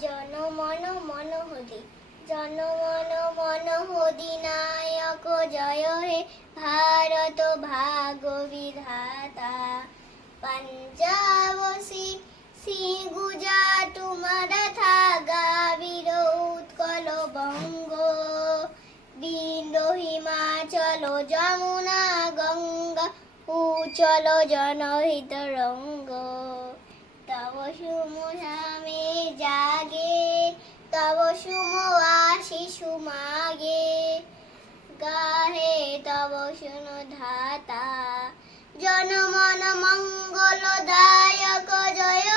জনমন মনোহরি জনমন মনোহরিনায়ক জয় হে ভারত ভাগ বিধাতা পঞ্জাব গুজরাট মারাঠা দ্রাবিড় উৎকল বঙ্গ বিন্ধ্য হিমাচল যমুনা গঙ্গা উচ্চল জনহিত রঙ্গ তব সুম নামে জাগে তব সুম আশিস মাগে গাহে তব শুন ধাতা জনমন মঙ্গলদায়ক জয়